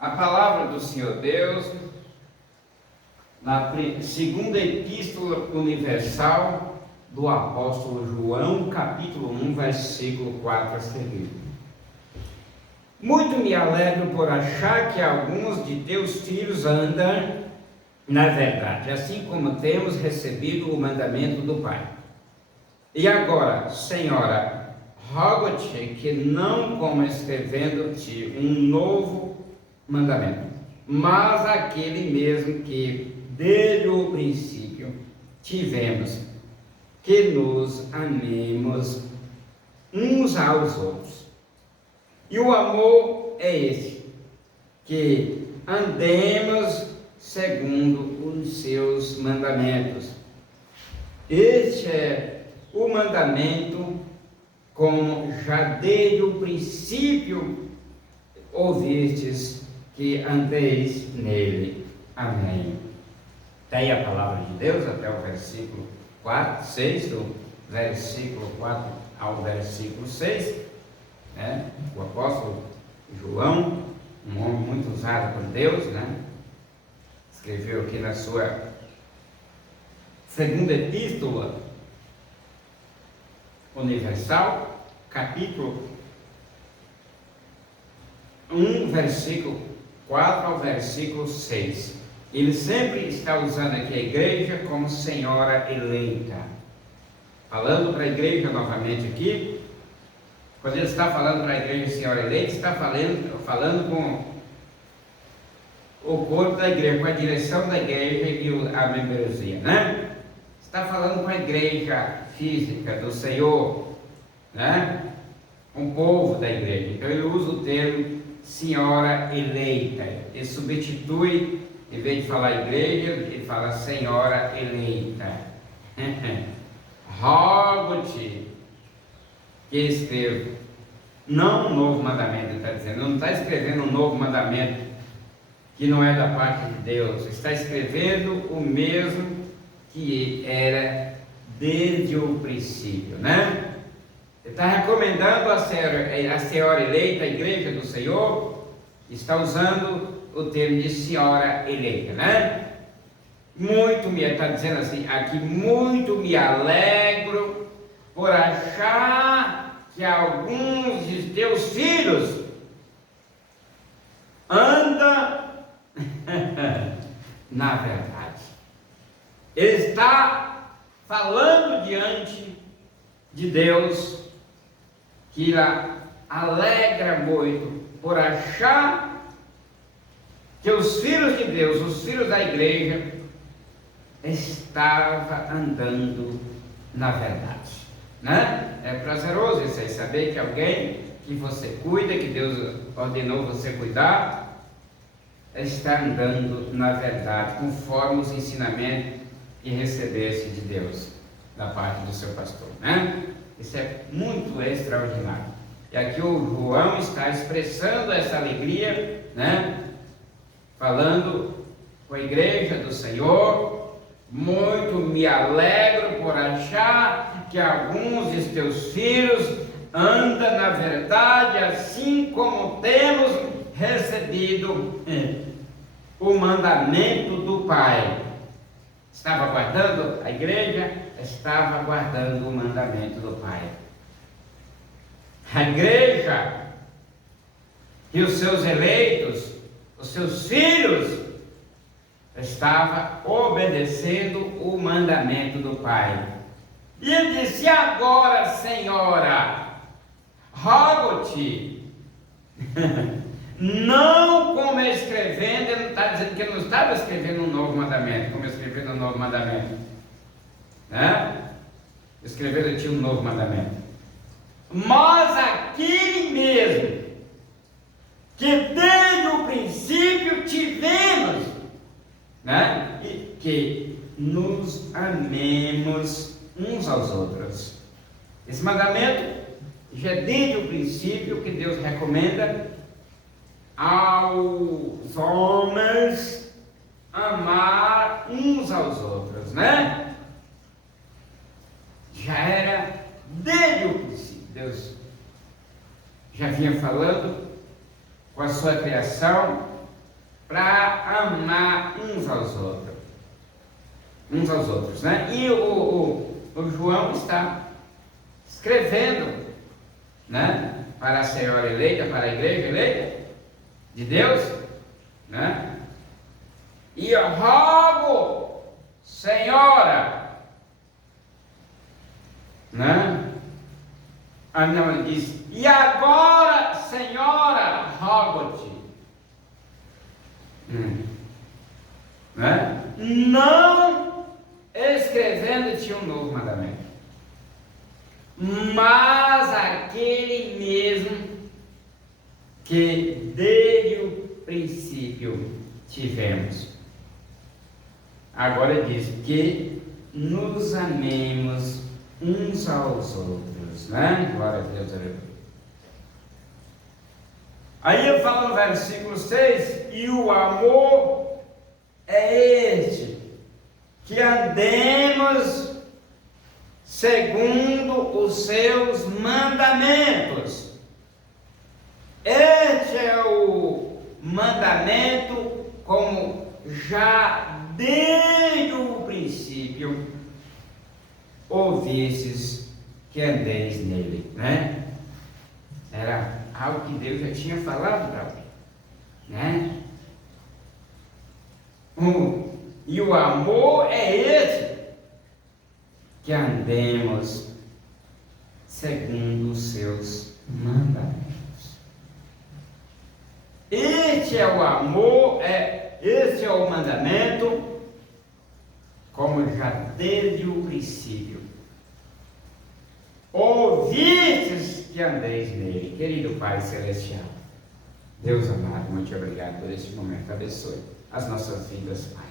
A palavra do Senhor Deus, na segunda epístola universal do apóstolo João, capítulo 1, versículo 4 a seguir. Muito me alegro por achar que alguns de teus filhos andam na verdade, assim como temos recebido o mandamento do Pai. E agora, Senhora, rogo-te que não como escrevendo-te um novo mandamento, mas aquele mesmo que desde o princípio tivemos, que nos amemos uns aos outros. E o amor é esse, que andemos segundo os seus mandamentos. Este é o mandamento, como já desde o princípio ouvistes, que andeis nele. Amém. Está aí a palavra de Deus até o versículo 4, 6, do versículo 4 ao versículo 6, né? O apóstolo João, um homem muito usado por Deus, né? Escreveu aqui na sua segunda epístola universal, capítulo 1, versículo 4 ao versículo 6. Ele sempre está usando aqui a igreja como senhora eleita. Falando para a igreja novamente aqui, quando ele está falando para a igreja senhora eleita, está falando com o corpo da igreja, com a direção da igreja e a membresia, né? Está falando com a igreja física do Senhor, né? Com o povo da igreja. Então ele usa o termo senhora eleita. Ele substitui, em vez de falar igreja, ele fala senhora eleita. Rogo-te que escreva, não um novo mandamento, ele está dizendo, não está escrevendo um novo mandamento que não é da parte de Deus, está escrevendo o mesmo que era desde o princípio, né? Ele está recomendando a senhora eleita, a igreja do Senhor, está usando o termo de senhora eleita, né? Está dizendo assim, aqui, muito me alegro por achar que alguns de teus filhos andam na verdade. Ele está falando diante de Deus, que alegra muito por achar que os filhos de Deus, os filhos da igreja, estavam andando na verdade, né? É prazeroso isso aí, saber que alguém que você cuida, que Deus ordenou você cuidar, está andando na verdade, conforme os ensinamentos que recebesse de Deus, da parte do seu pastor, né? Isso é muito extraordinário. E aqui o João está expressando essa alegria, né? Falando com a igreja do Senhor, muito me alegro por achar que alguns de teus filhos andam na verdade, assim como temos recebido o mandamento do Pai. Estava guardando, a igreja estava guardando o mandamento do Pai. A igreja e os seus eleitos, os seus filhos, estava obedecendo o mandamento do Pai. E ele disse: agora, Senhora, rogo-te, não como escrevendo, ele não está dizendo que ele não estava escrevendo um novo mandamento, como escrevendo um novo mandamento, né? Escrevendo ele tinha um novo mandamento, mas aquele mesmo que desde o princípio tivemos, né? E que nos amemos uns aos outros. Esse mandamento já é desde o princípio que Deus recomenda aos homens amar uns aos outros, né? Já era desde o princípio. Deus já vinha falando com a sua criação para amar uns aos outros, né? E o João está escrevendo, né, para a senhora eleita, para a igreja eleita de Deus, né? E eu rogo, senhora, né? Não, ele diz, e agora, senhora, rogo-te, né? Não escrevendo-te um novo mandamento, mas aquele mesmo que desde o princípio tivemos. Agora diz que nos amemos uns aos outros, né? Glória a Deus, aleluia. Aí eu falo no versículo 6, e o amor é este, que andemos segundo os seus mandamentos. Este é o mandamento, como já desde o princípio ouvistes, que andeis nele, né? Era algo que Deus já tinha falado para alguém, né? E o amor é esse, que andemos segundo os seus mandamentos. Este é o amor, este é o mandamento, como já desde o princípio ouvistes, que andeis nele. Querido Pai Celestial, Deus amado, muito obrigado por este momento. Abençoe as nossas vidas, Pai.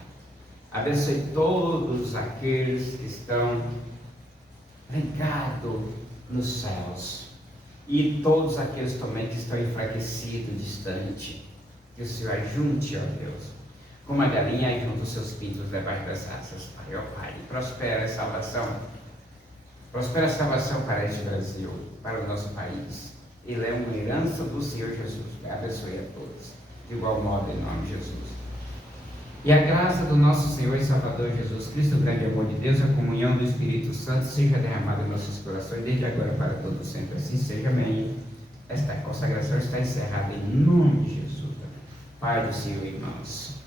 Abençoe todos aqueles que estão ligados nos céus, e todos aqueles também que estão enfraquecidos, distantes. Que o Senhor ajunte, ó Deus, como a galinha junto os seus pintos debaixo das raças, Pai. Ó Pai, prospera a salvação. Prospera a salvação para este Brasil, para o nosso país. Ele é uma herança do Senhor Jesus. Abençoe a todos, de igual modo, em nome de Jesus. E a graça do nosso Senhor e Salvador Jesus Cristo, o grande amor de Deus, a comunhão do Espírito Santo, seja derramada em nossos corações, desde agora para todo sempre. Assim seja, amém. Esta consagração está encerrada em nome de Jesus. Pai do Senhor, irmãos.